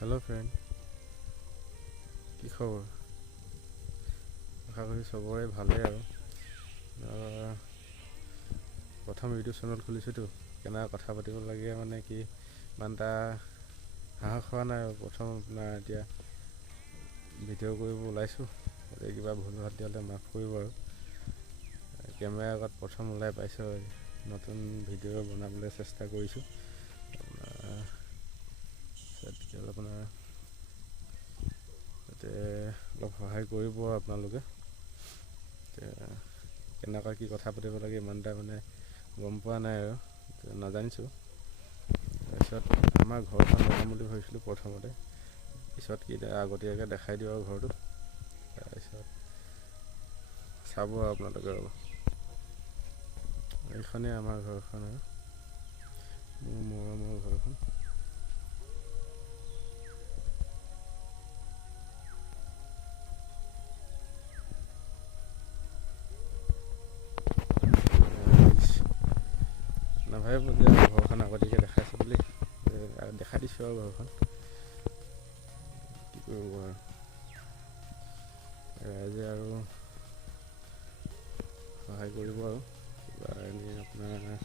Hello' friend, কি খবৰ? আশা কৰি চবৰে ভালেই আৰু প্ৰথম ইউটিউব চেনেল খুলিছোঁতো, কেনেকৈ কথা পাতিব লাগে মানে কি ইমান এটা সাহস হোৱা নাই আৰু প্ৰথম আপোনাৰ এতিয়া ভিডিঅ' কৰিব ওলাইছোঁ। গতিকে কিবা ভুল ভ্ৰান্তি হ'লে মাফ কৰিব আৰু কেমেৰাৰ আগত প্ৰথম ওলাই পাইছোঁ, নতুন ভিডিঅ' বনাবলৈ চেষ্টা কৰিছোঁ। আপোনাৰ যাতে অলপ সহায় কৰিব আপোনালোকে। কেনেকুৱা কি কথা পাতিব লাগে ইমান এটা মানে গম পোৱা নাই আৰু নাজানিছোঁ। তাৰপিছত আমাৰ ঘৰখন বনাম বুলি ভাবিছিলোঁ প্ৰথমতে, পিছত কি আগতীয়াকৈ দেখাই দিওঁ আৰু ঘৰটো। তাৰপিছত চাব আৰু আপোনালোকে। এইখনেই আমাৰ ঘৰখন আৰু মোৰ মৰমৰ ঘৰখন। নাভাবিব যে ঘৰখন আগতীয়াকৈ দেখাইছোঁ বুলি, দেখাই দিছোঁ আৰু ঘৰখন। কি কৰিব আৰু ৰাইজে আৰু সহায় কৰিব আৰু কিবা এনেই আপোনালোকৰ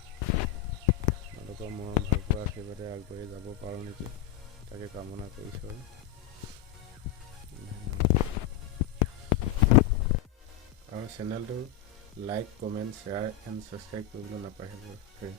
মৰম ভালপোৱা আশীৰ্বাদে আগবাঢ়ি যাব পাৰোঁ নেকি, তাকে কামনা কৰিছোঁ আৰু চেনেলটো like, comment, share and subscribe কৰিবলৈ নাপাহৰিব ফ্ৰেণ্ড।